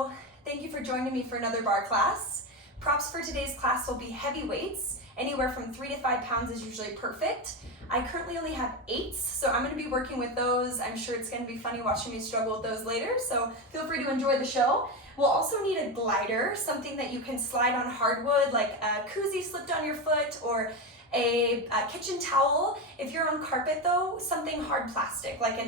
Hello, thank you for joining me for another bar class. Props for today's class will be heavy weights. Anywhere from 3 to 5 pounds is usually perfect. I currently only have 8s, so I'm going to be working with those. I'm sure it's going to be funny watching me struggle with those later, so feel free to enjoy the show. We'll also need a glider, something that you can slide on hardwood, like a koozie slipped on your foot, or a kitchen towel. If you're on carpet though, something hard plastic, like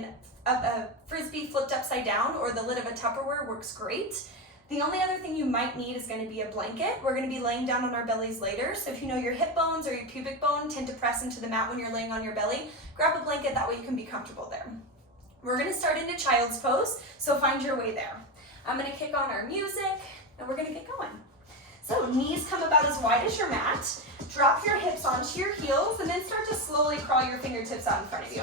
a frisbee flipped upside down, or the lid of a Tupperware works great. The only other thing you might need is going to be a blanket. We're going to be laying down on our bellies later, so if you know your hip bones or your pubic bone tend to press into the mat when you're laying on your belly, grab a blanket, that way you can be comfortable there. We're going to start into child's pose, so find your way there. I'm going to kick on our music, and we're going to get going. So knees come about as wide as your mat. Drop your hips onto your heels, and then start to slowly crawl your fingertips out in front of you.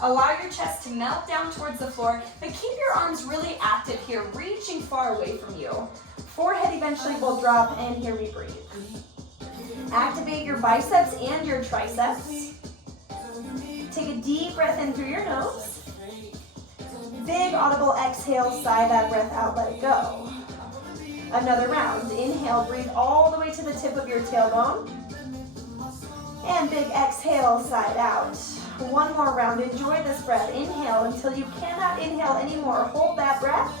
Allow your chest to melt down towards the floor, but keep your arms really active here, reaching far away from you. Forehead eventually will drop, and here we breathe. Activate your biceps and your triceps. Take a deep breath in through your nose. Big audible exhale, sigh that breath out, let it go. Another round. Inhale, breathe all the way to the tip of your tailbone. And big exhale, sigh it out. One more round. Enjoy this breath. Inhale until you cannot inhale anymore. Hold that breath.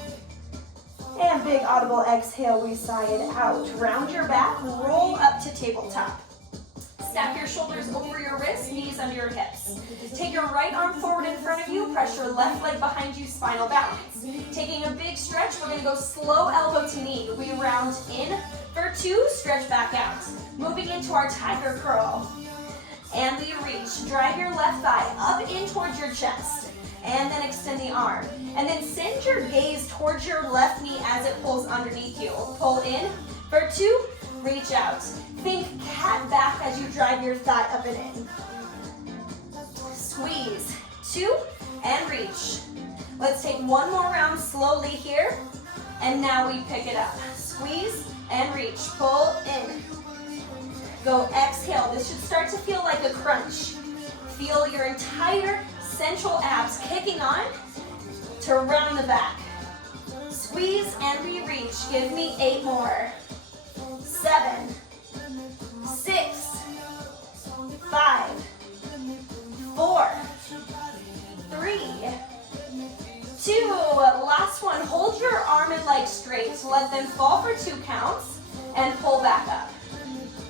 And big audible exhale, we sigh it out. Round your back, roll up to tabletop. Stack your shoulders over your wrists, knees under your hips. Take your right arm forward in front of you, press your left leg behind you, spinal balance. Taking a big stretch, we're gonna go slow elbow to knee. We round in for 2, stretch back out. Moving into our tiger curl. And we reach, drive your left thigh up in towards your chest. And then extend the arm. And then send your gaze towards your left knee as it pulls underneath you. Pull in for 2, reach out. Think cat back as you drive your thigh up and in. Squeeze, 2, and reach. Let's take one more round slowly here. And now we pick it up. Squeeze and reach, pull in. Go exhale. This should start to feel like a crunch. Feel your entire central abs kicking on to round the back. Squeeze and we reach. Give me 8 more. 7, 6, 5, 4, 3, 2. Last one. Hold your arm and leg straight. Let them fall for 2 counts and pull back up.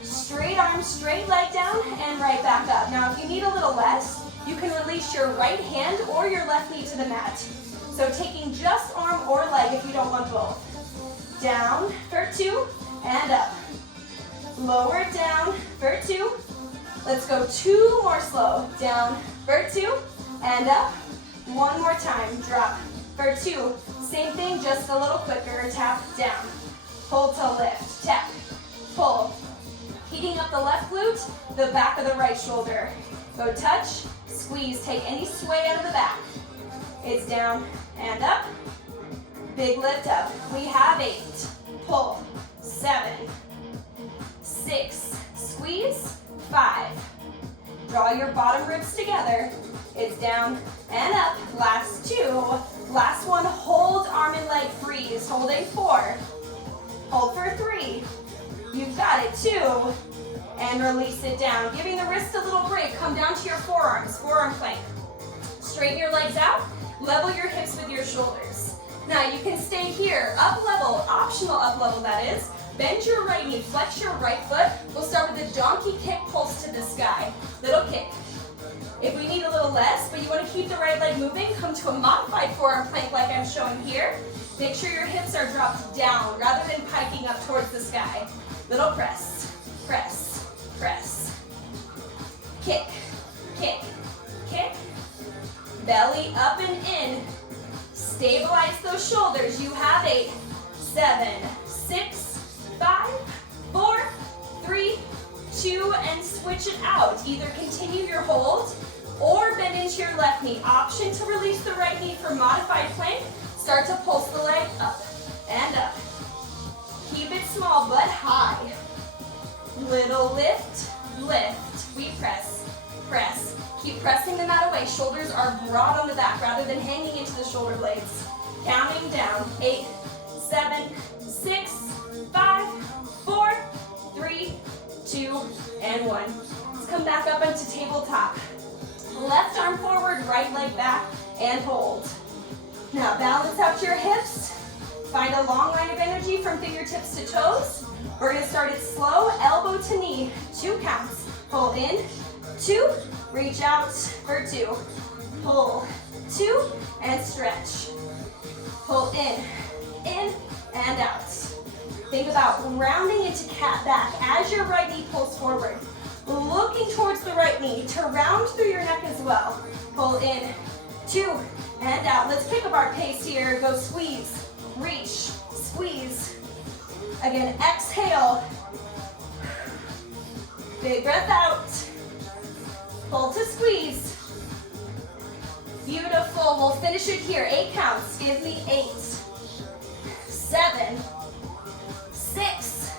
Straight arm, straight leg down, and right back up. Now, if you need a little less, you can release your right hand or your left knee to the mat. So taking just arm or leg if you don't want both. Down for 2, and up. Lower down for 2. Let's go 2 more slow. Down for 2, and up. One more time. Drop for 2. Same thing, just a little quicker. Tap down. Pull to lift. Tap. Pull. Heating up the left glute, the back of the right shoulder. Go touch, squeeze, take any sway out of the back. It's down and up. Big lift up. We have 8. Pull. 7, 6, squeeze, 5. Draw your bottom ribs together. It's down and up. Last 2. Last one, hold arm and leg freeze. Holding 4. Hold for 3. You've got it, 2. And release it down. Giving the wrist a little break. Come down to your forearms, forearm plank. Straighten your legs out. Level your hips with your shoulders. Now you can stay here, up level, optional up level that is. Bend your right knee, flex your right foot. We'll start with a donkey kick, pulse to the sky. Little kick. If we need a little less, but you want to keep the right leg moving, come to a modified forearm plank like I'm showing here. Make sure your hips are dropped down rather than piking up towards the sky. Little press, press, press. Kick, kick, kick. Belly up and in. Stabilize those shoulders. You have 8, 7, 6, 5, 4, 3, 2, and switch it out. Either continue your hold or bend into your left knee. Option to release the right knee for modified plank. Start to pulse the leg up and up. Keep it small but high. Little lift, lift. We press, press. Keep pressing the mat away. Shoulders are broad on the back rather than hanging into the shoulder blades. Counting down. 8, 7, 6, 5, 4, 3, 2, and 1. Let's come back up into tabletop. Left arm forward, right leg back, and hold. Now balance out your hips. Find a long line of energy from fingertips to toes. We're gonna start it slow, elbow to knee, 2 counts. Pull in, 2, reach out for 2. Pull, 2, and stretch. Pull in, and out. Think about rounding into cat back as your right knee pulls forward. Looking towards the right knee to round through your neck as well. Pull in, 2, and out. Let's pick up our pace here. Go squeeze, reach, squeeze. Again, exhale. Big breath out. Pull to squeeze. Beautiful. We'll finish it here. 8 counts. Give me 8, 7, 6,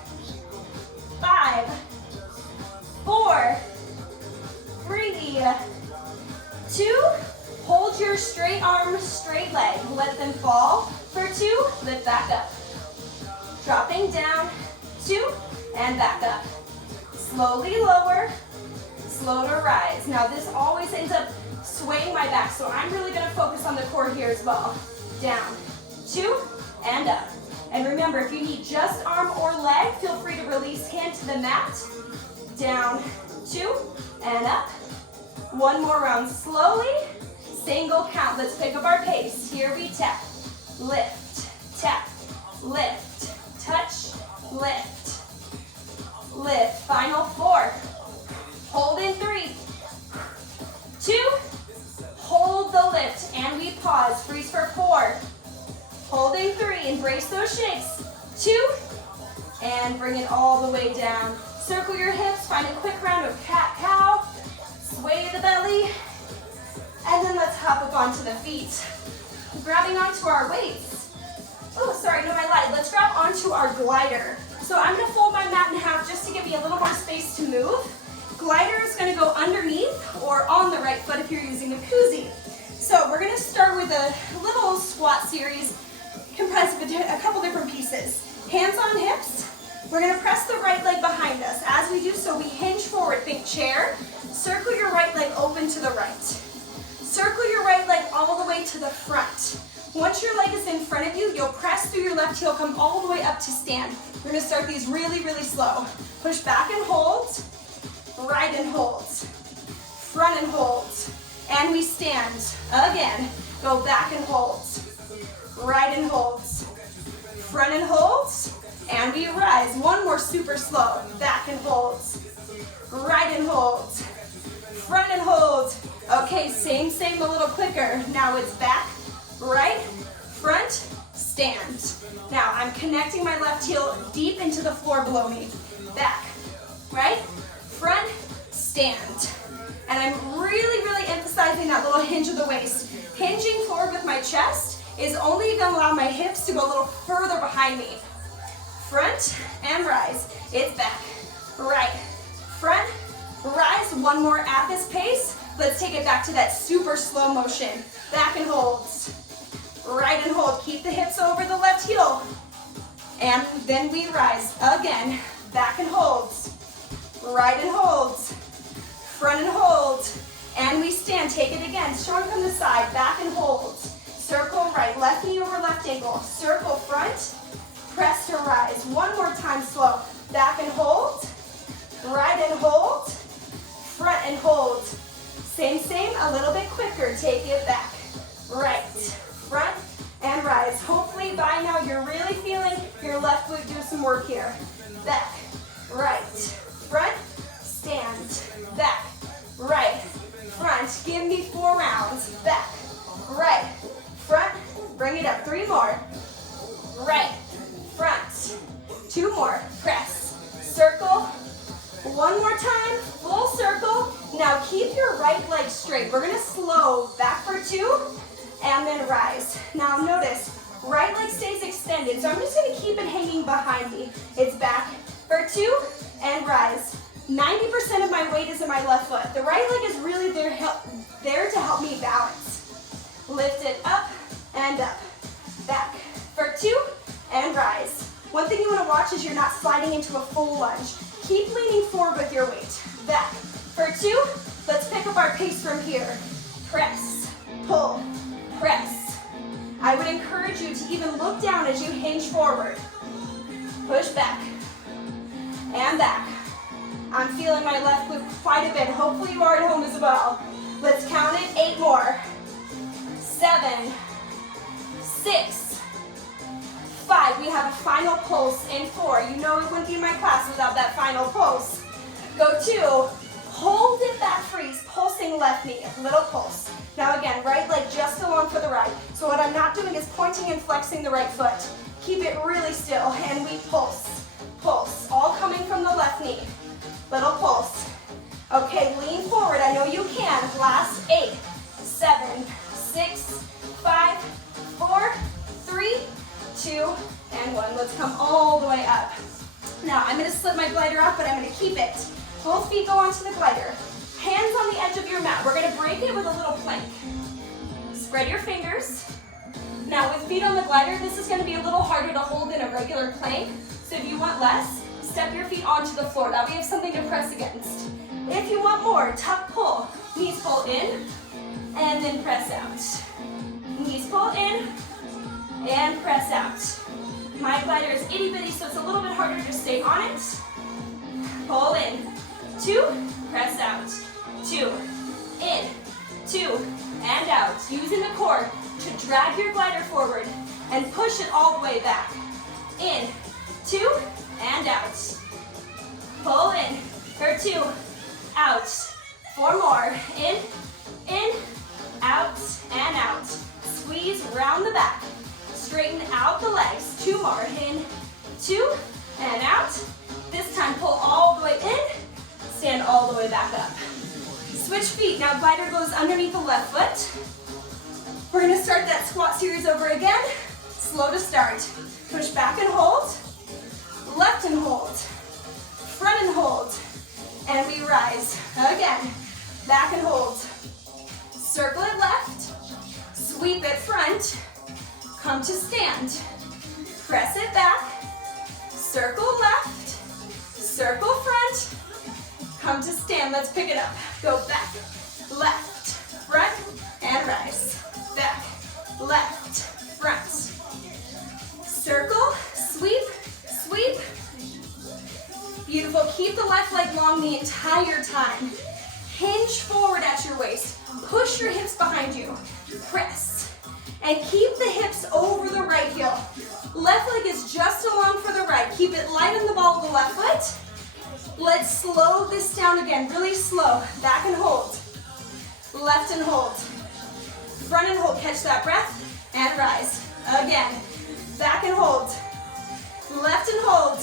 5, 4, 3, 2. Hold your straight arm, straight leg. Let them fall for 2. Lift back up. Dropping down, 2, and back up. Slowly lower, slow to rise. Now this always ends up swaying my back, so I'm really gonna focus on the core here as well. Down, 2, and up. And remember, if you need just arm or leg, feel free to release hand to the mat. Down, 2, and up. One more round, slowly, single count. Let's pick up our pace. Here we tap, lift, tap, lift, touch, lift, lift. Final 4. Hold in 3, 2, hold the lift, and we pause. Freeze for 4. Hold in 3, embrace those shakes. 2, and bring it all the way down. Circle your hips, find a quick round of cat-cow. Sway the belly, and then let's hop up onto the feet. Grabbing onto our weights. Oh, sorry, no, I lied. Let's grab onto our glider. So I'm gonna fold my mat in half just to give me a little more space to move. Glider is gonna go underneath or on the right foot if you're using a koozie. So we're gonna start with a little squat series comprised of a couple different pieces. Hands on hips. We're gonna press the right leg behind us. As we do so, we hinge forward, think chair. Circle your right leg open to the right. Circle your right leg all the way to the front. Once your leg is in front of you, you'll press through your left heel, come all the way up to stand. We're gonna start these really, really slow. Push back and hold, right and hold, front and hold, and we stand. Again, go back and hold, right and hold, front and hold, and we rise. One more super slow. Back and hold, right and hold, front and hold. Okay, same, a little quicker. Now it's back, right, front, stand. Now I'm connecting my left heel deep into the floor below me. Back, right, front, stand. And I'm really, really emphasizing that little hinge of the waist. Hinging forward with my chest is only gonna allow my hips to go a little further behind me. Front and rise. It's back, right, front, rise. One more at this pace. Let's take it back to that super slow motion. Back and hold, right and hold. Keep the hips over the left heel. And then we rise. Again, back and hold, right and hold, front and hold. And we stand, take it again. Strong from the side, back and hold. Circle right, left knee over left ankle. Circle front, press to rise. One more time, slow. Back and hold, right and hold, front and hold. Same, a little bit quicker. Take it back, right, front, and rise. Hopefully by now you're really feeling your left foot do some work here. Back, right, front, stand, back, right, front. Give me 4 rounds. Back, right, front, bring it up. 3 more. Right, front. 2 more. Press, circle. 1 more time, full circle. Now keep your right leg straight. We're gonna slow back for 2 and then rise. Now notice, right leg stays extended, so I'm just gonna keep it hanging behind me. It's back for 2 and rise. 90% of my weight is in my left foot. The right leg is really there to help me balance. Lift it up and up. Back for 2 and One thing you want to watch is you're not sliding into a full lunge. Keep leaning forward with your weight. Back. For 2, let's pick up our pace from here. Press, pull, press. I would encourage you to even look down as you hinge forward. Push back, and back. I'm feeling my left glute quite a bit. Hopefully you are at home as well. Let's count it. 8 more. 7, 6, 5. We have a final pulse in 4. You know it wouldn't be my class without that final pulse. Go 2. Hold it back, freeze. Pulsing left knee. Little pulse. Now again, right leg just along for the right. So what I'm not doing is pointing and flexing the right foot. Keep it really still, and we pulse. Pulse. All coming from the left knee. Little pulse. Okay, lean forward. I know you can. Last 8, 7, 6, 5, 4, 3, 2, and 1. Let's come all the way up. Now, I'm going to slip my glider off, but I'm going to keep it. Both feet go onto the glider. Hands on the edge of your mat. We're going to break it with a little plank. Spread your fingers. Now, with feet on the glider, this is going to be a little harder to hold than a regular plank. So if you want less, step your feet onto the floor. That way you have something to press against. If you want more, tuck pull. Knees pull in, and then press out. Knees pull in, and press out. My glider is itty bitty, so it's a little bit harder to stay on it. Pull in, 2, press out, 2, in, 2, and out. Using the core to drag your glider forward and push it all the way back. In, 2, and out. Pull in, for 2, out. 4 more, in, out, and out. Squeeze round the back. Straighten out the legs. 2 more, in, 2, and out. This time, pull all the way in, stand all the way back up. Switch feet. Now glider goes underneath the left foot. We're going to start that squat series over again. Slow to start. Push back and hold. Left and hold. Front and hold. And we rise. Again. Back and hold. Circle it left. Sweep it front. Come to stand. Press it back. Circle left. Circle front. Come to stand. Let's pick it up. Go back. Left. Front. And rise. Back. Left. Front. Circle. Sweep. Sweep. Beautiful. Keep the left leg long the entire time. Hinge forward at your waist. Push your hips behind you. Press. And keep the hips over the right heel. Left leg is just along for the right. Keep it light on the ball of the left foot. Let's slow this down again, really slow. Back and hold. Left and hold. Front and hold. Catch that breath and rise. Again. Back and hold. Left and hold.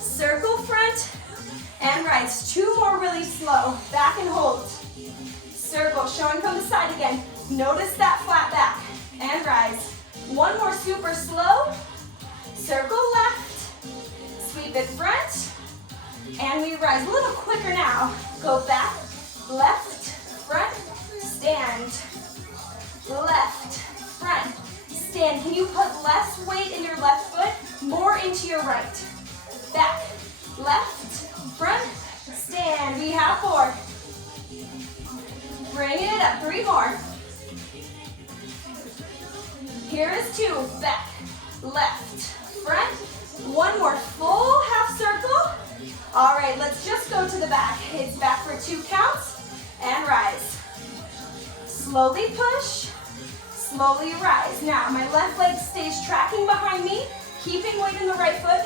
Circle front and rise. 2 more really slow. Back and hold. Circle, showing from the side again. Notice that flat back and rise. 1 more super slow. Circle left. Sweep it front. And we rise a little quicker now. Go back, left, front, stand. Left, front, stand. Can you put less weight in your left foot, more into your right? Back, left, front, stand. We have 4. Bring it up, 3 more. Here is 2, back, left, front. 1 more full half circle. All right, let's just go to the back. It's back for 2 counts and rise. Slowly push, slowly rise. Now, my left leg stays tracking behind me, keeping weight in the right foot.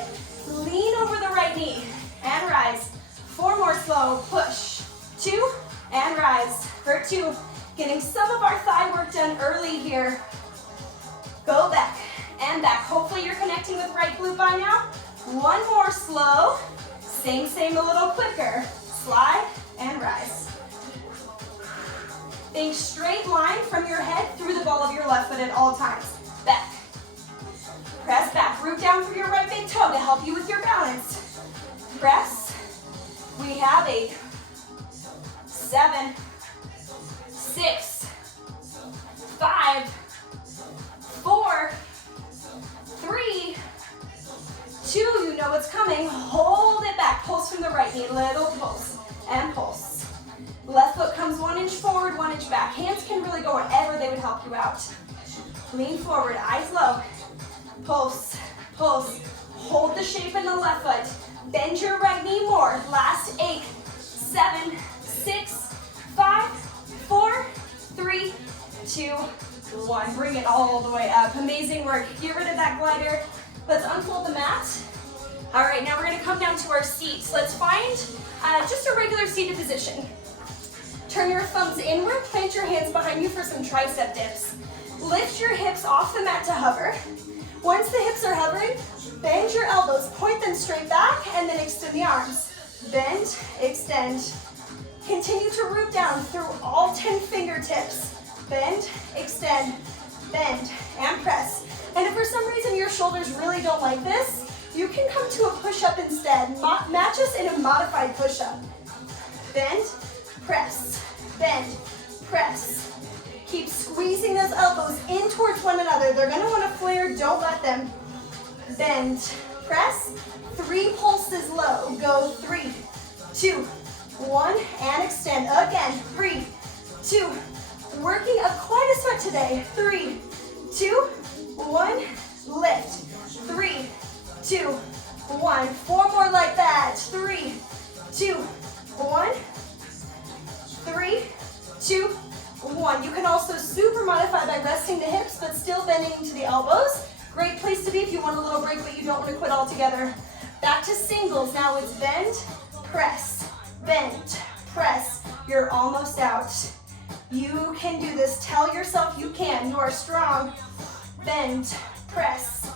Lean over the right knee and rise. 4 more slow, push. 2 and rise for 2. Getting some of our thigh work done early here. Go back and back. Hopefully you're connecting with right glute by now. 1 more slow. Same, a little quicker. Slide and rise. Think straight line from your head through the ball of your left foot at all times. Back. Press back. Root down through your right big toe to help you with your balance. Press. We have 8, 7, 6, 5, 4, 3, what's coming, hold it back. Pulse from the right knee, little pulse and pulse. Left foot comes 1 inch forward, 1 inch back. Hands can really go wherever they would help you out. Lean forward, eyes low. Pulse, pulse. Hold the shape in the left foot. Bend your right knee more. Last 8, 7, 6, 5, 4, 3, 2, 1. Bring it all the way up. Amazing work. Get rid of that glider. Let's unfold the mat. All right, now we're gonna come down to our seats. Let's find just a regular seated position. Turn your thumbs inward, plant your hands behind you for some tricep dips. Lift your hips off the mat to hover. Once the hips are hovering, bend your elbows, point them straight back, and then extend the arms. Bend, extend. Continue to root down through all 10 fingertips. Bend, extend, bend, and press. And if for some reason your shoulders really don't like this, you can come to a push-up instead. Match us in a modified push-up. Bend, press, bend, press. Keep squeezing those elbows in towards one another. They're gonna wanna flare, don't let them. Bend, press, 3 pulses low. Go 3, 2, 1, and extend. Again, 3, 2, working up quite a sweat today. 3, 2, 1, lift. 3, 2, 1. 4 more like that. 3, 2, 1. 3, 2, 1. You can also super modify by resting the hips, but still bending into the elbows. Great place to be if you want a little break, but you don't want to quit altogether. Back to singles. Now it's bend, press, bend, press. You're almost out. You can do this. Tell yourself you can. You are strong. Bend, press.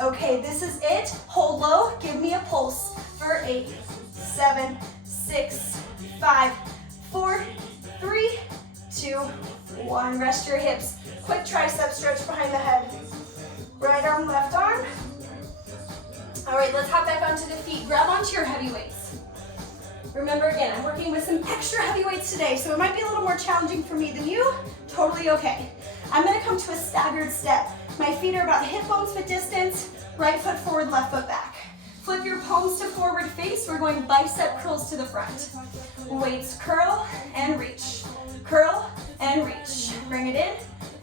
Okay, this is it. Hold low. Give me a pulse for 8, 7, 6, 5, 4, 3, 2, 1. Rest your hips. Quick tricep stretch behind the head. Right arm, left arm. All right, let's hop back onto the feet. Grab onto your heavy weights. Remember, again, I'm working with some extra heavy weights today, so it might be a little more challenging for me than you. Totally okay. I'm gonna come to a staggered step. My feet are about hip bones width distance. Right foot forward, left foot back. Flip your palms to forward face. We're going bicep curls to the front. Weights curl and reach. Curl and reach. Bring it in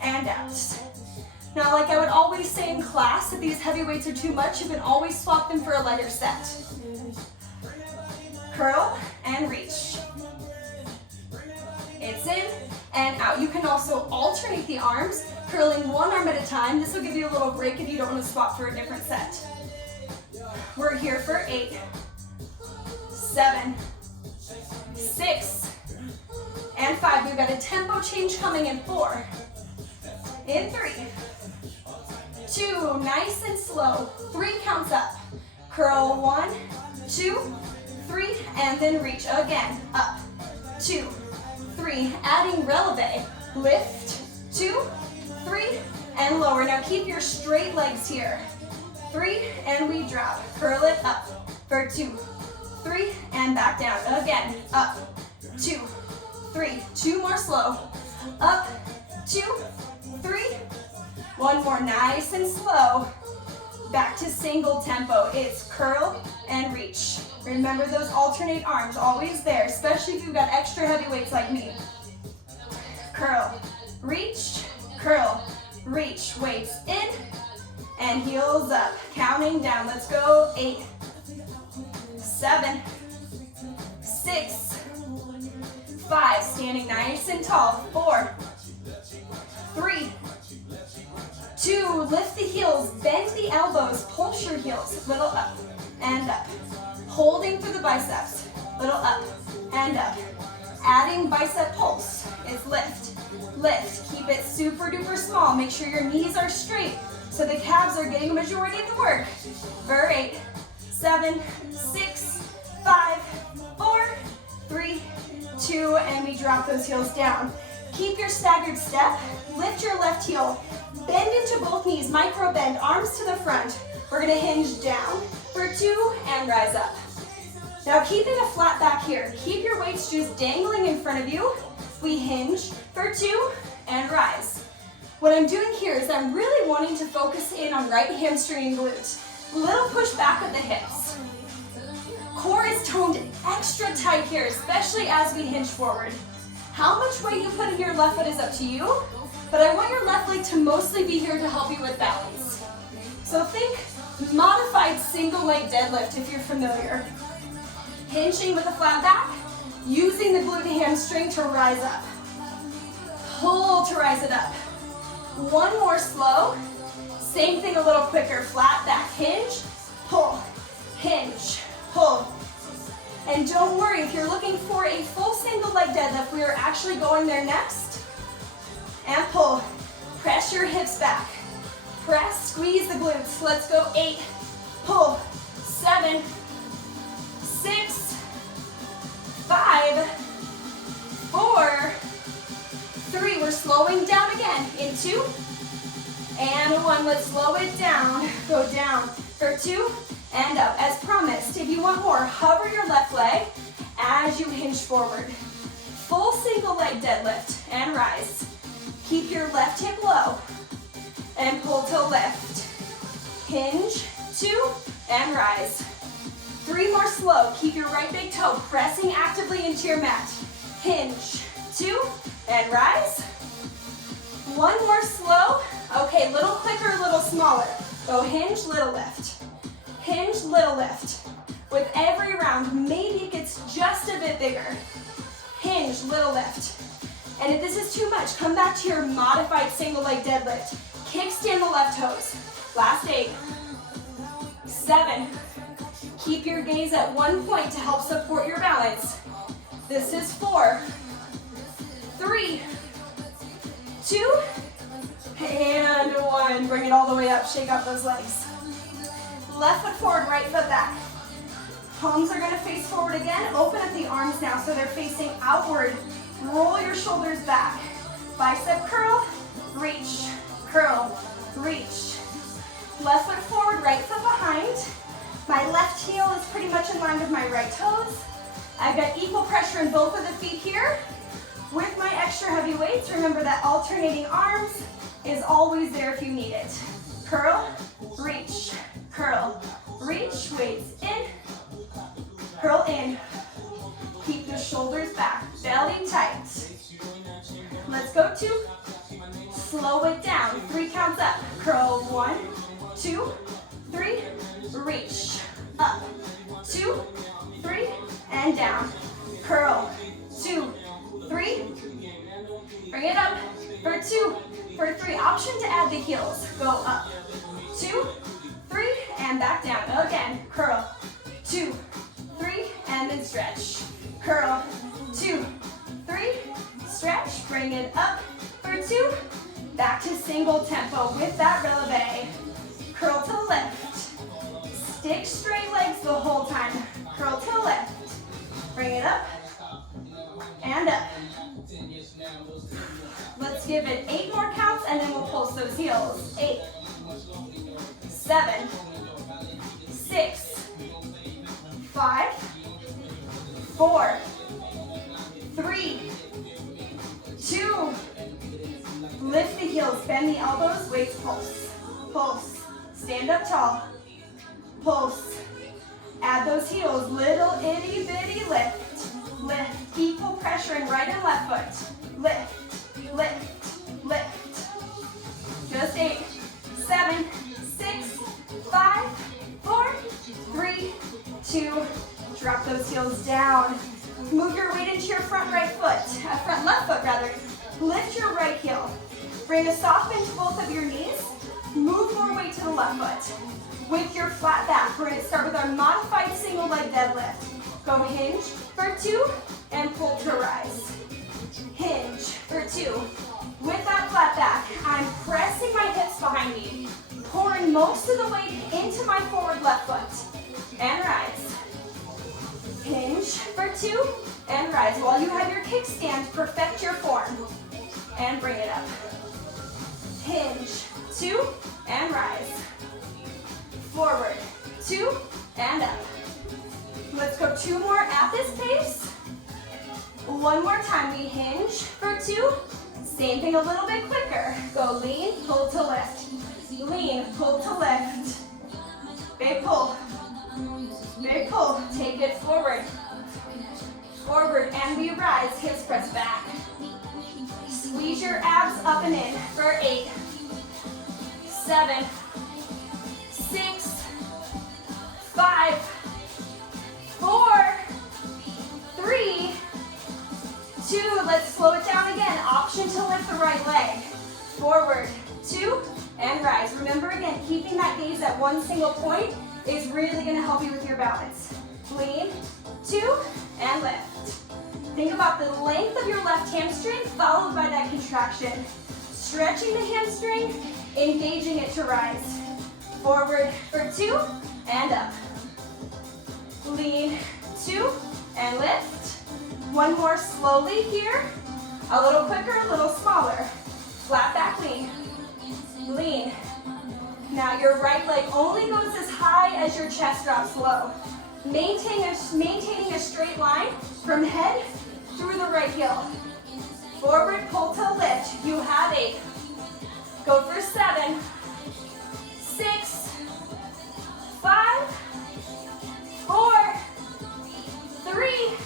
and out. Now, like I would always say in class, if these heavy weights are too much, you can always swap them for a lighter set. Curl and reach. It's in and out. You can also alternate the arms, curling one arm at a time. This will give you a little break if you don't want to swap for a different set. We're here for 8, 7, 6, and 5. We've got a tempo change coming in 4, in 3, 2, nice and slow. 3 counts up. Curl 1, 2, 3, and then reach again. Up, 2, 3. Adding releve. Lift, 2, 3, and lower. Now keep your straight legs here. 3, and we drop. Curl it up for 2, 3, and back down. Again, up, 2, 3. 2 more slow. Up, 2, 3. 1 more, nice and slow. Back to single tempo. It's curl and reach. Remember those alternate arms, always there, especially if you've got extra heavy weights like me. Curl, reach, curl, reach. Weights in and heels up. Counting down. Let's go. 8, 7, 6, 5. Standing nice and tall. 4, 3, 2, lift the heels, bend the elbows, pulse your heels, little up and up. Holding through the biceps, little up and up. Adding bicep pulse is lift, lift. Keep it super duper small. Make sure your knees are straight so the calves are getting a majority of the work. For 8, 7, 6, 5, 4, 3, 2, and we drop those heels down. Keep your staggered step. Lift your left heel. Bend into both knees, micro bend, arms to the front. We're gonna hinge down for 2 and rise up. Now keeping a flat back here. Keep your weights just dangling in front of you. We hinge for 2 and rise. What I'm doing here is I'm really wanting to focus in on right hamstring and glute. Little push back with the hips. Core is toned extra tight here, especially as we hinge forward. How much weight you put in your left foot is up to you, but I want your left leg to mostly be here to help you with balance. So think modified single leg deadlift if you're familiar. Hinging with a flat back, using the glute hamstring to rise up. Pull to rise it up. One more slow. Same thing a little quicker. Flat back, hinge, pull, pull. And don't worry, if you're looking for a full single leg deadlift, we are actually going there next. And pull. Press your hips back. Press, squeeze the glutes. Let's go. 8, pull, 7, 6, 5, 4, 3. We're slowing down again. In 2, and 1. Let's slow it down. Go down for 2, and up. As promised, if you want more, hover your left leg as you hinge forward. Full single leg deadlift, and rise. Keep your left hip low, and pull to lift. Hinge, 2, and rise. 3 more slow. Keep your right big toe pressing actively into your mat. Hinge, 2, and rise. 1 more slow. Okay, little quicker, a little smaller. Go hinge, little lift. Hinge, little lift. With every round, maybe it gets just a bit bigger. Hinge, little lift. And if this is too much, come back to your modified single leg deadlift. Kickstand the left toes. Last 8, 7. Keep your gaze at one point to help support your balance. This is 4, 3, 2, and 1. Bring it all the way up. Shake out those legs. Left foot forward, right foot back. Palms are going to face forward again. Open up the arms now so they're facing outward. Roll your shoulders back. Bicep curl, reach, curl, reach. Left foot forward, right foot behind. My left heel is pretty much in line with my right toes. I've got equal pressure in both of the feet here. With my extra heavy weights, remember that alternating arms is always there if you need it. Curl, reach, weights in, curl in. Keep the shoulders back, belly tight. Let's go 2, slow it down, 3 counts up. Curl, 1, 2, 3, reach, up, 2, 3, and down. Curl, 2, 3, bring it up for 2, for 3. Option to add the heels. Go up, 2, 3, and back down. Again, curl, 2, 3, and then stretch. Curl, 2, 3, stretch, bring it up for 2. Back to single tempo with that releve. Curl to the left. Stick straight legs the whole time. Curl to the left. Bring it up and up. Let's give it 8 more counts and then we'll pulse those heels. 8, 7, 6, 5, 4, 3, 2, lift the heels, bend the elbows, weights, pulse, pulse, stand up tall, pulse, add those heels, little itty bitty lift, lift, equal pressure in right and left foot, lift, lift, lift, just 8, 7, 6, 5, 4, 3, 2, drop those heels down. Move your weight into your front right foot, front left foot rather. Lift your right heel. Bring a soft bend to both of your knees. Move more weight to the left foot. With your flat back, we're going to start with our modified single leg deadlift. Go hinge for 2 and pull to rise. Hinge for 2. With that flat back, I'm pressing my hips behind me, pouring most of the weight into my forward left foot. And rise. Hinge for 2 and rise. While you have your kickstand, perfect your form. And bring it up. Hinge, 2 and rise. Forward, 2 and up. Let's go 2 more at this pace. 1 more time, we hinge for 2. Same thing a little bit quicker. Go lean, pull to lift. Lean, pull to lift. Big pull. Big pull. Take it forward. Forward, and we rise. Hips press back. Squeeze your abs up and in for 8, 7, 6, 5, 4, 3, 2. Let's slow it down again. Option to lift the right leg. Forward, 2, and rise. Remember again, keeping that gaze at one single point is really going to help you with your balance. Lean, 2, and lift. Think about the length of your left hamstring followed by that contraction. Stretching the hamstring, engaging it to rise. Forward for 2, and up. Lean, 2, and lift. One more slowly here. A little quicker, a little smaller. Flat back lean. Lean. Now your right leg only goes as high as your chest drops low. Maintaining a straight line from head through the right heel. Forward pull to lift. You have 8. Go for 7, 6, 5, 4, 3,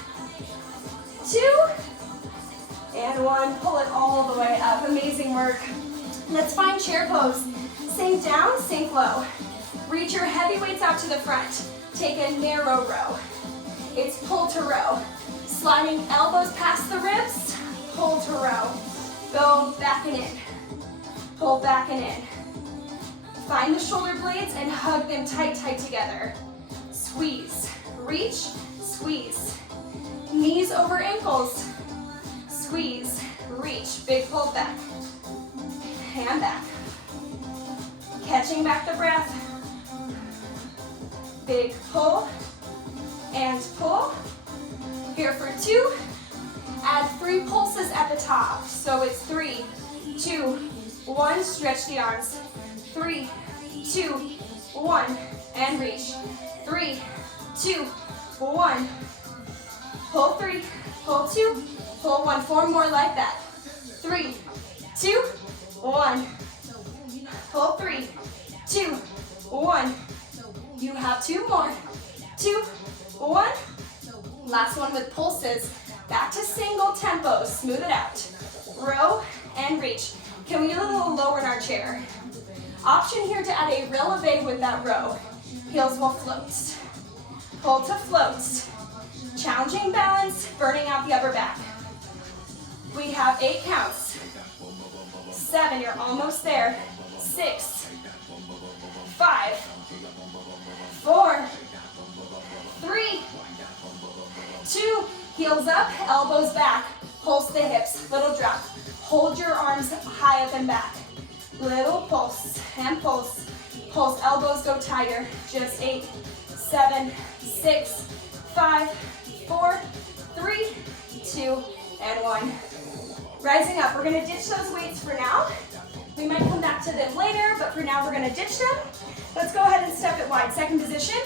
2, and 1. Pull it all the way up. Amazing work. Let's find chair pose. Sink down, sink low. Reach your heavy weights out to the front. Take a narrow row. It's pull to row. Sliding elbows past the ribs, pull to row. Go back and in. Pull back and in. Find the shoulder blades and hug them tight, tight together. Squeeze, reach, squeeze. Knees over ankles. Squeeze, reach, big pull back. Hand back. Catching back the breath. Big pull and pull. Here for 2. Add 3 pulses at the top. So it's 3, 2, 1. Stretch the arms. 3, 2, 1. And reach. 3, 2, 1. Pull 3, pull 2, pull 1. 4 more like that. 3, 2, 1. Pull 3, 2, 1. You have 2 more. 2, 1. Last one with pulses. Back to single tempo. Smooth it out. Row and reach. Can we get a little lower in our chair? Option here to add a releve with that row. Heels will float. Pull to float. Challenging balance, burning out the upper back. We have 8 counts. 7, you're almost there. 6, 5, 4, 3, 2, heels up, elbows back, pulse the hips, little drop. Hold your arms high up and back. Little pulse and pulse. Pulse, elbows go tighter. Just 8, 7, 6, 5, 4, 3, 2, and 1. Rising up, we're gonna ditch those weights for now. We might come back to them later, but for now we're gonna ditch them. Let's go ahead and step it wide. Second position,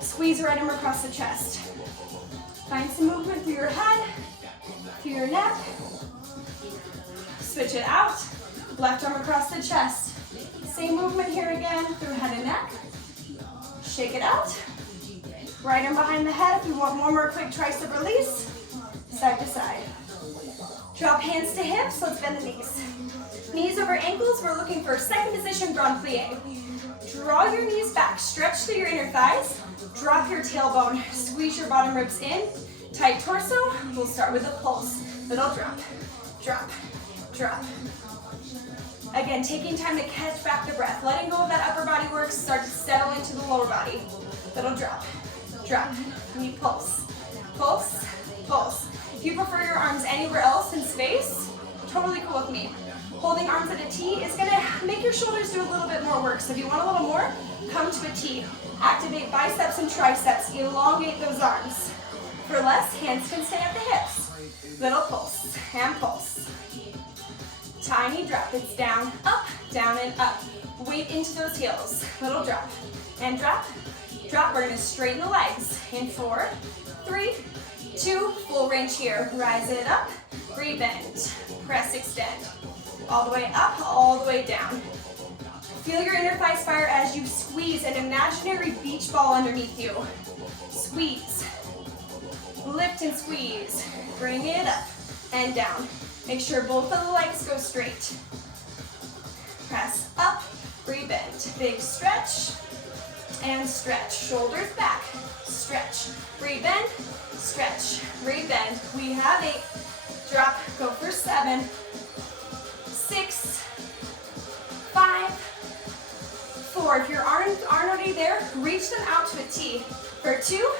squeeze right arm across the chest. Find some movement through your head, through your neck. Switch it out. Left arm across the chest. Same movement here again through head and neck. Shake it out. Right arm behind the head if you want one more quick tricep release. Side to side. Drop hands to hips. Let's bend the knees. Knees over ankles. We're looking for second position grand plie. Draw your knees back. Stretch through your inner thighs. Drop your tailbone. Squeeze your bottom ribs in. Tight torso. We'll start with a pulse. Little drop. Drop. Drop. Again, taking time to catch back the breath. Letting go of that upper body work. Start to settle into the lower body. Little drop. Drop. We pulse. Pulse. Pulse. If you prefer your arms anywhere else in space, totally cool with me. Holding arms at a T is going to make your shoulders do a little bit more work. So if you want a little more, come to a T. Activate biceps and triceps. Elongate those arms. For less, hands can stay at the hips. Little pulse and pulse. Tiny drop. It's down, and up. Weight into those heels. Little drop and drop. Drop. We're going to straighten the legs. In 4, 3, 2. Full range here. Rise it up. Rebend. Press, extend. All the way up, all the way down. Feel your inner thighs fire as you squeeze an imaginary beach ball underneath you. Squeeze. Lift and squeeze. Bring it up and down. Make sure both of the legs go straight. Press up, rebend. Big stretch and stretch. Shoulders back. Stretch, rebend, stretch, rebend. We have 8. Drop, go for 7, 6, 5, 4. If your arms aren't already there, reach them out to a T. For 2,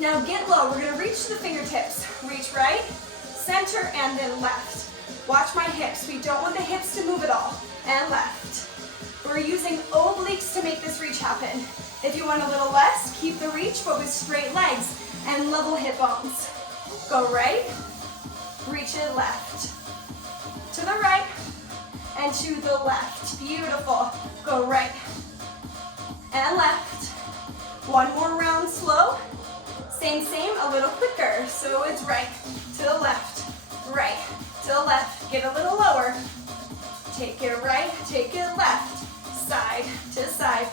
now get low. We're gonna reach to the fingertips. Reach right, center, and then left. Watch my hips. We don't want the hips to move at all. And left. We're using obliques to make this reach happen. If you want a little less, keep the reach, but with straight legs and level hip bones. Go right, reach it left. To the right, and to the left. Beautiful. Go right and left. One more round slow. Same, a little quicker. So it's right to the left, right to the left. Get a little lower. Take it right, take it left. Side to side.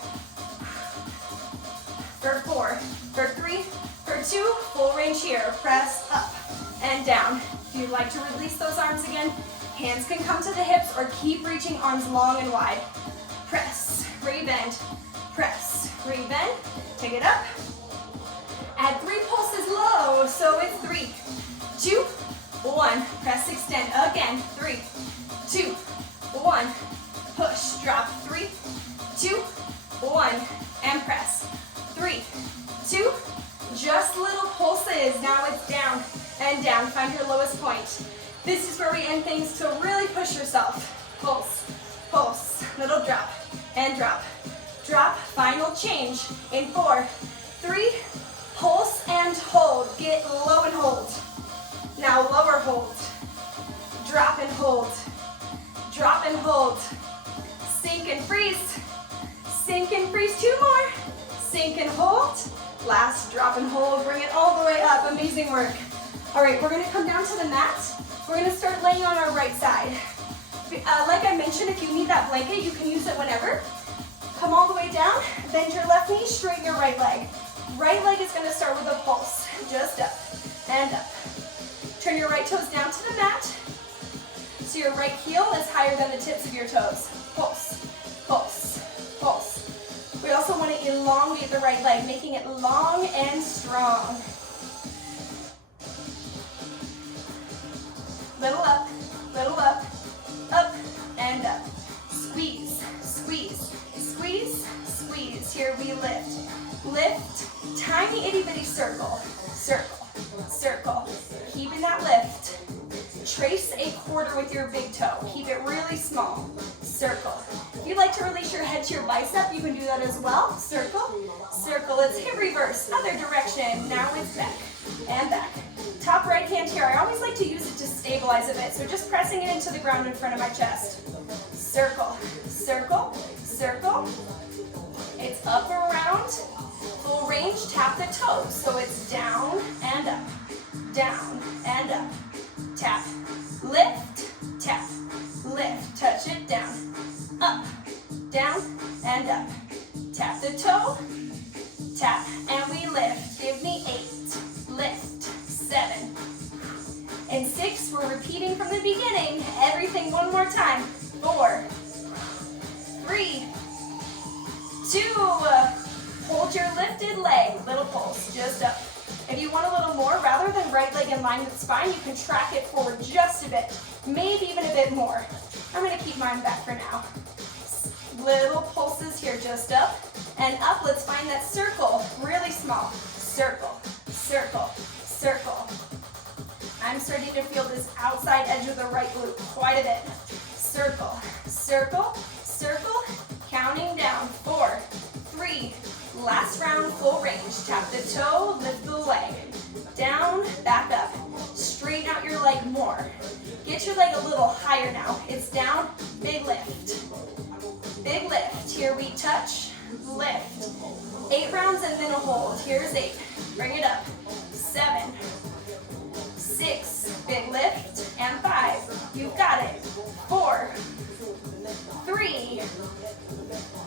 For 4, for 3, for 2, full range here. Press up and down. If you'd like to release those arms again, hands can come to the hips or keep reaching arms long and wide. Press, rebend, press, rebend. Take it up. Add 3 pulses low, so it's 3, 2, 1. Press, extend again. 3, 2, 1. Push, drop. 3, 2, 1. And press. 3, 2, just little pulses. Now it's down and down. Find your lowest point. This is where we end things to really push yourself. Pulse, pulse, little drop and drop. Drop, final change in 4, 3, pulse and hold. Get low and hold. Now lower hold. Drop and hold. Drop and hold. Sink and freeze. Sink and freeze. 2 more. Sink and hold. Last drop and hold. Bring it all the way up. Amazing work. All right, we're gonna come down to the mat. We're gonna start laying on our right side. Like I mentioned, if you need that blanket, you can use it whenever. Come all the way down, bend your left knee, straighten your right leg. Right leg is gonna start with a pulse. Just up and up. Turn your right toes down to the mat. So your right heel is higher than the tips of your toes. Pulse, pulse, pulse. We also want to elongate the right leg, making it long and strong. Little up, up and up. Squeeze, squeeze, squeeze, squeeze. Here we lift. Lift, tiny itty bitty circle, circle, circle. Keeping that lift. Trace a quarter with your big toe. Keep it really small. Circle. If you'd like to release your head to your bicep, you can do that as well. Circle, circle. It's hip reverse, other direction. Now it's back and back. Top right hand here. I always like to use it to stabilize a bit, so just pressing it into the ground in front of my chest. Circle, circle, circle. It's up around. Full range, tap the toes. So it's down and up, down and up. Tap, lift, tap, lift. Touch it down, up, down and up. Tap the toe, tap, and we lift. Give me 8, lift, 7. And 6, we're repeating from the beginning. Everything one more time. 4, 3, 2. Hold your lifted leg. Little pulse, just up. If you want a little more, rather than right leg in line with spine, you can track it forward just a bit. Maybe even a bit more. I'm gonna keep mine back for now. Little pulses here, just up and up. Let's find that circle, really small. Circle, circle, circle. I'm starting to feel this outside edge of the right glute quite a bit. Circle, circle, circle, counting down. 4, 3, last round, full range. Tap the toe, lift the leg. Down, back up. Straighten out your leg more. Get your leg a little higher now. It's down, big lift. Big lift. Here we touch, lift. 8 rounds and then a hold. Here's 8. Bring it up. 7, 6, big lift, and 5. You've got it. 4, 3,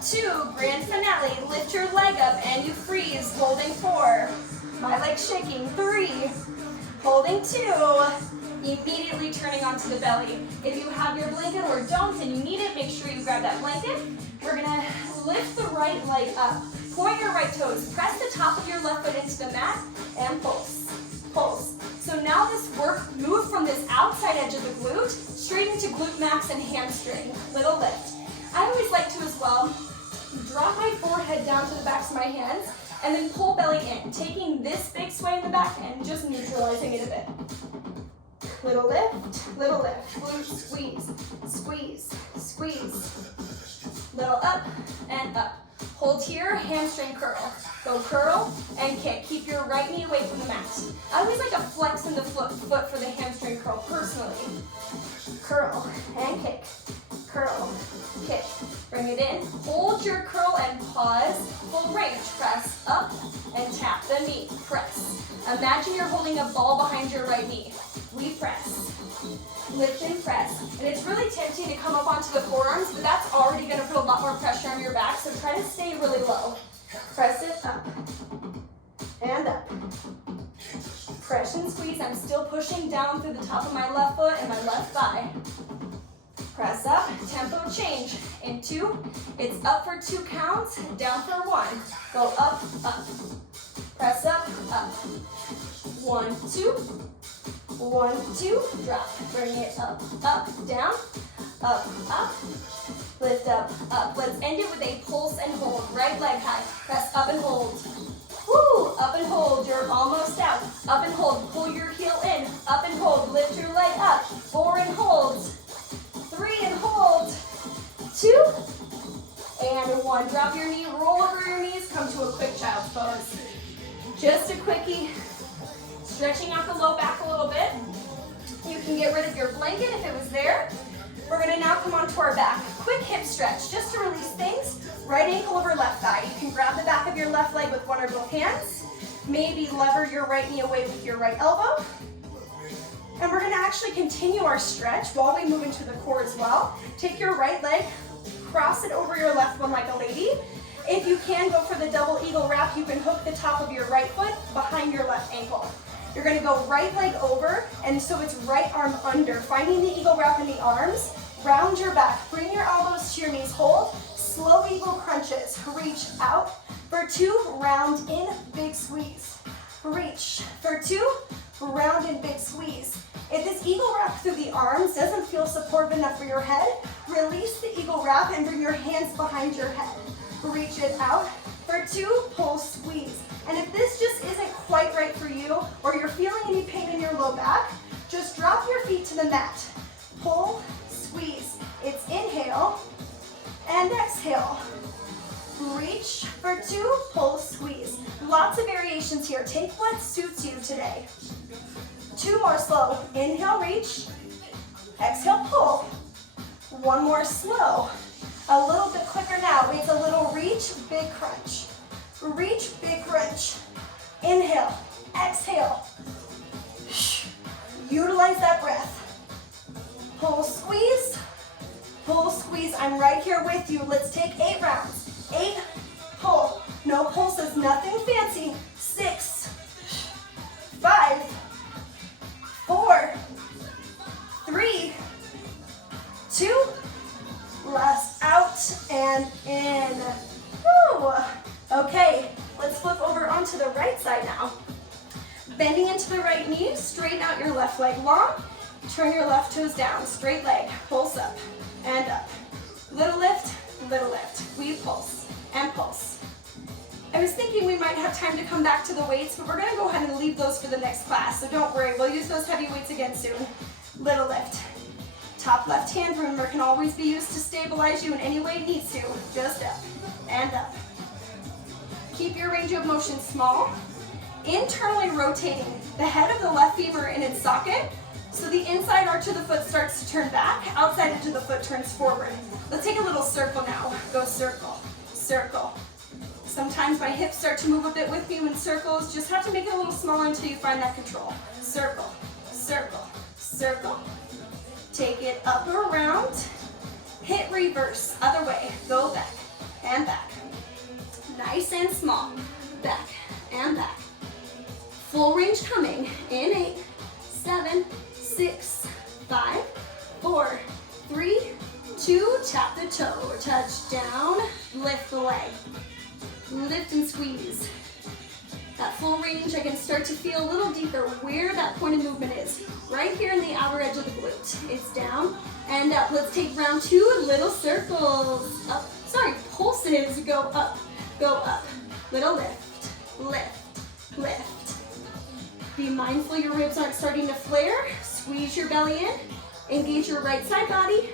2, grand finale, lift your leg up and you freeze, holding 4, my leg's shaking, 3, holding 2, immediately turning onto the belly. If you have your blanket or don't and you need it, make sure you grab that blanket. We're gonna lift the right leg up, point your right toes, press the top of your left foot into the mat, and pulse, pulse. So now this work, move from this outside edge of the glute, straight into glute max and hamstring, little lift. I always like to as well, drop my forehead down to the backs of my hands, and then pull belly in, taking this big sway in the back and just neutralizing it a bit. Little lift, glute squeeze, squeeze, squeeze. Little up and up. Hold here, hamstring curl. Go curl and kick. Keep your right knee away from the mat. I always like a flex in the foot for the hamstring curl personally. Curl and kick. Curl, kick. Bring it in. Hold your curl and pause. Full range. Press up and tap the knee. Press. Imagine you're holding a ball behind your right knee. We press. Lift and press. And it's really tempting to come up onto the forearms, but that's already going to put a lot more pressure on your back, so try to stay really low. Press it up and up. Press and squeeze. I'm still pushing down through the top of my left foot and my left thigh. Press up, tempo change. In 2, it's up for 2 counts, down for 1. Go up, up. Press up, up. 1, 2. 1, 2, drop. Bring it up, up, down, up, up. Lift up, up. Let's end it with a pulse and hold. Right leg high. Press up and hold. Woo! Up and hold. You're almost out. Up and hold. Pull your heel in. Up and hold. Lift your leg up. 4 and hold. 3 and hold. 2 and 1. Drop your knee. Roll over your knees. Come to a quick child's pose. Just a quickie. Stretching out the low back a little bit. You can get rid of your blanket if it was there. We're gonna now come onto our back. Quick hip stretch, just to release things. Right ankle over left thigh. You can grab the back of your left leg with one or both hands. Maybe lever your right knee away with your right elbow. And we're gonna actually continue our stretch while we move into the core as well. Take your right leg, cross it over your left one like a lady. If you can go for the double eagle wrap, you can hook the top of your right foot behind your left ankle. You're gonna go right leg over, and so it's right arm under. Finding the eagle wrap in the arms, round your back, bring your elbows to your knees, hold, slow eagle crunches, reach out for 2, round in, big squeeze. Reach for 2, round in, big squeeze. If this eagle wrap through the arms doesn't feel supportive enough for your head, release the eagle wrap and bring your hands behind your head. Reach it out for 2, pull, squeeze. And if this just isn't quite right for you, or you're feeling any pain in your low back, just drop your feet to the mat. Pull, squeeze. It's inhale and exhale. Reach for 2, pull, squeeze. Lots of variations here. Take what suits you today. 2 more slow. Inhale, reach. Exhale, pull. 1 more slow. A little bit quicker now. It's a little reach, big crunch. Reach, big crunch. Inhale, exhale. Utilize that breath. Pull, squeeze. Pull, squeeze. I'm right here with you. Let's take 8 rounds. 8, pull. No pulses, nothing fancy. 6, 5, 4, 3, 2, last out and in. Woo. Okay, let's flip over onto the right side now. Bending into the right knee, straighten out your left leg long, turn your left toes down, straight leg, pulse up and up. Little lift, we pulse and pulse. I was thinking we might have time to come back to the weights, but we're gonna go ahead and leave those for the next class, so don't worry, we'll use those heavy weights again soon. Little lift. Top left hand, remember, can always be used to stabilize you in any way it needs to. Just up and up. Keep your range of motion small. Internally rotating the head of the left femur in its socket, so the inside arch of the foot starts to turn back, outside edge of the foot turns forward. Let's take a little circle now. Go circle, circle. Sometimes my hips start to move a bit with you in circles. Just have to make it a little smaller until you find that control. Circle, circle, circle. Take it up or around. hit reverse, other way, go back and back. Nice and small, back and back. Full range coming in 8, 7, 6, 5, 4, 3, 2, tap the toe, touch down, lift the leg. Lift and squeeze. That full range, I can start to feel a little deeper where that point of movement is. Right here in the outer edge of the glute. It's down and up. Let's take round 2, little circles. Up, sorry, pulses, go up, little lift, lift, lift. Be mindful your ribs aren't starting to flare. Squeeze your belly in, engage your right side body.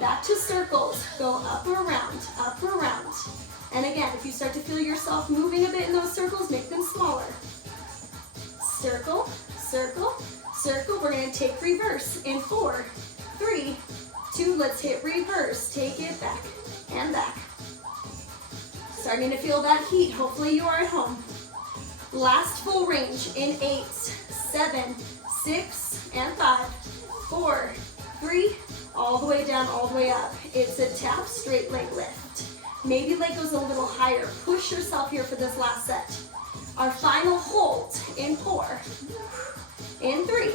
Back to circles, go up or around, up or around. And again, if you start to feel yourself moving a bit in those circles, make them smaller. Circle, circle, circle. We're gonna take reverse in 4, 3, 2, let's hit reverse. Take it back and back. Starting to feel that heat. Hopefully you are at home. Last full range in 8, 7, 6, and 5, 4, 3, all the way down, all the way up. It's a tap, straight leg lift. Maybe leg goes a little higher. Push yourself here for this last set. Our final hold in 4, in 3,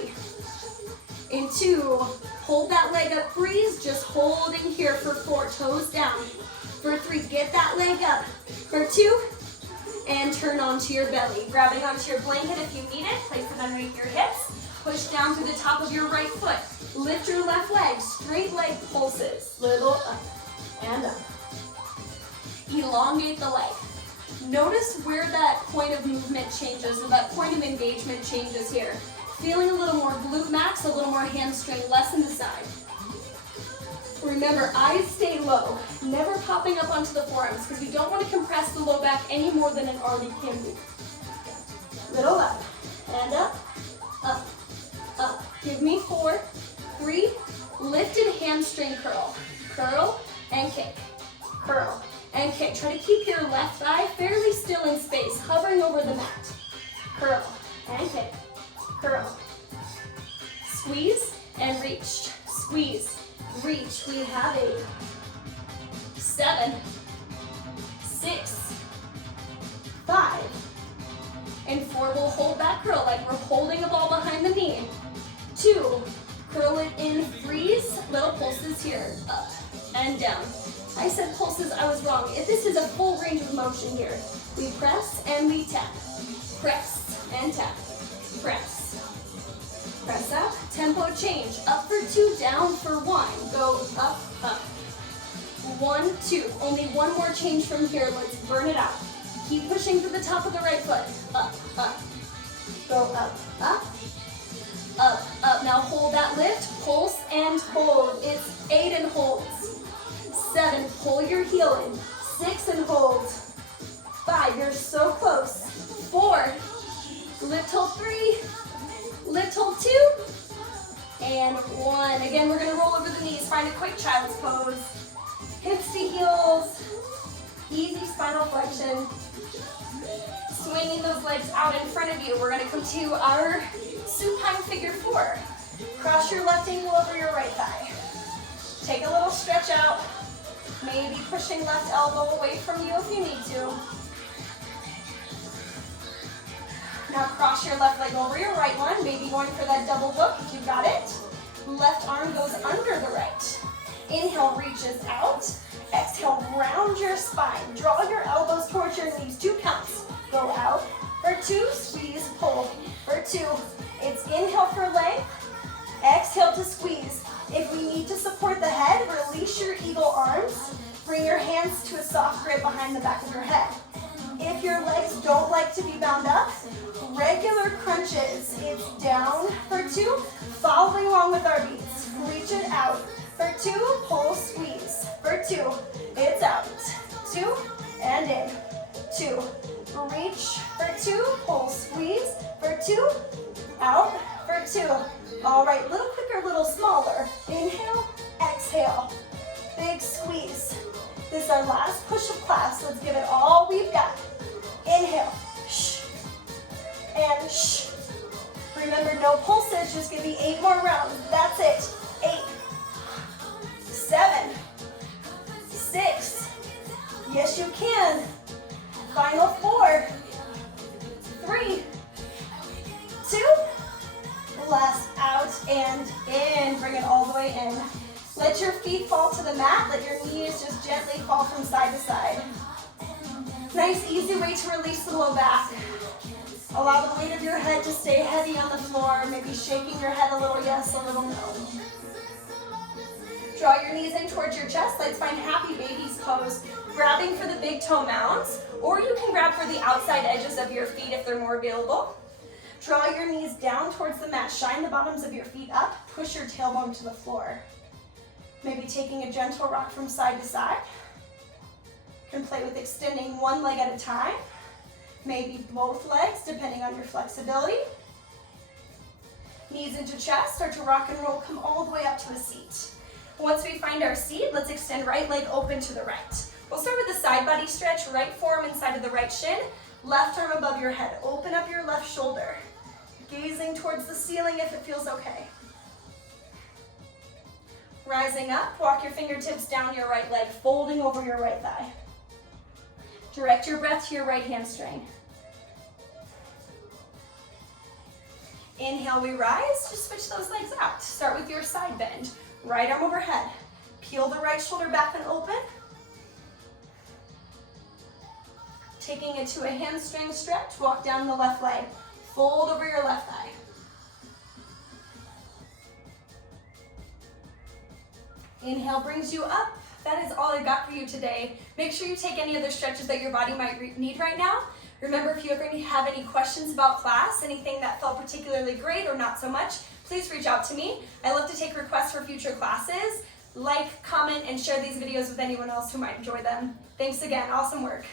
in 2. Hold that leg up, breeze, just holding here for 4, toes down. For 3, get that leg up. For 2, and turn onto your belly. Grabbing onto your blanket if you need it, place it underneath your hips. Push down to the top of your right foot. Lift your left leg, straight leg pulses. Little up and up. Elongate the leg. Notice where that point of movement changes, or that point of engagement changes here. Feeling a little more glute max, a little more hamstring, less in the side. Remember, eyes stay low, never popping up onto the forearms, because we don't want to compress the low back any more than it already can be. Little up and up, up, up. Give me 4, 3, lifted hamstring curl. Curl and kick, curl and kick. Try to keep your left thigh fairly still in space, hovering over the mat. Curl and kick, curl. Squeeze and reach, squeeze, reach. We have 8, 7, 6, 5, and 4. We'll hold that curl like we're holding a ball behind the knee. 2, curl it in, freeze, little pulses here, up and down. I said pulses, I was wrong. If this is a full range of motion here. We press and we tap. Press and tap. Press. Press up. Tempo change. Up for 2, down for 1. Go up, up. 1, 2. Only one more change from here. Let's burn it out. Keep pushing to the top of the right foot. Up, up. Go up, up. Up, up. Now hold that lift. Pulse and hold. It's 8 and holds. 7, pull your heel in. 6 and hold. 5, you're so close. 4, lift hold 3, lift hold 2, and 1. Again, we're gonna roll over the knees, find a quick child's pose. Hips to heels, easy spinal flexion. Swinging those legs out in front of you. We're gonna come to our supine figure 4. Cross your left ankle over your right thigh. Take a little stretch out. Maybe pushing left elbow away from you if you need to. Now cross your left leg over your right one, maybe going for that double hook if you got it. Left arm goes under the right. Inhale, reaches out. Exhale, round your spine. Draw your elbows towards your knees. 2 counts. Go out for 2, squeeze, pull. For 2, it's inhale for length. Exhale to squeeze. If we need to support the head, release your eagle arms. Bring your hands to a soft grip behind the back of your head. If your legs don't like to be bound up, regular crunches. It's down for 2, following along with our beats. Reach it out. For 2, pull, squeeze. For 2, it's out. 2, and in. 2, reach. For 2, pull, squeeze. For 2, out. For 2. All right, little quicker, little smaller. Inhale, exhale. Big squeeze. This is our last push of class. Let's give it all we've got. Inhale, shh, and shh. Remember, no pulses, just give me 8 more rounds. That's it. 8, 7, Yes, you can. Final 4, 3, 2, last out and in. Bring it all the way in. Let your feet fall to the mat. Let your knees just gently fall from side to side. Nice, easy way to release the low back. Allow the weight of your head to stay heavy on the floor. Maybe shaking your head a little yes, a little no. Draw your knees in towards your chest. Let's find happy baby's pose. Grabbing for the big toe mounds, or you can grab for the outside edges of your feet if they're more available. Draw your knees down towards the mat. Shine the bottoms of your feet up. Push your tailbone to the floor. Maybe taking a gentle rock from side to side. You can play with extending one leg at a time. Maybe both legs, depending on your flexibility. Knees into chest, start to rock and roll, come all the way up to a seat. Once we find our seat, let's extend right leg open to the right. We'll start with a side body stretch, right forearm inside of the right shin, left arm above your head. Open up your left shoulder, gazing towards the ceiling if it feels okay. Rising up, walk your fingertips down your right leg, folding over your right thigh. Direct your breath to your right hamstring. Inhale, we rise. Just switch those legs out. Start with your side bend. Right arm overhead. Peel the right shoulder back and open. Taking it to a hamstring stretch, walk down the left leg. Fold over your left thigh. Inhale brings you up. That is all I got for you today. Make sure you take any other stretches that your body might need right now. Remember, if you ever have any questions about class, anything that felt particularly great or not so much, please reach out to me. I love to take requests for future classes. Like, comment, and share these videos with anyone else who might enjoy them. Thanks again. Awesome work.